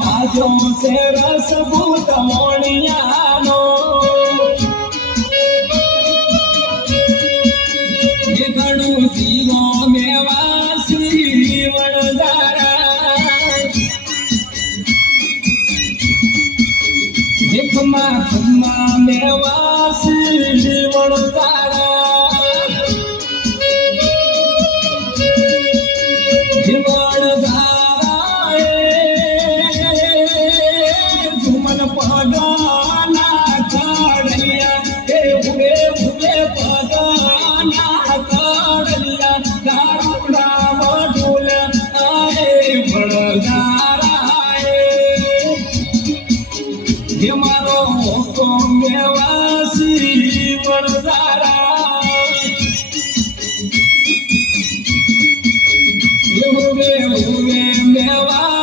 માજો છે રસભૂત મોણિયાનો એ ઘણું જીવો મેવાસી વણદારા જેખમાં ખમ્મા મેવાસી વણદારા ઝુમન પગાના કાઢિયા એ ઉગે ઉગે પગાના કાઢિયા દારૂડા મઢુલ આએ ભણદારા એ મારો મોકો મેવાસી વણદારા ઉવે ઉવે મેવા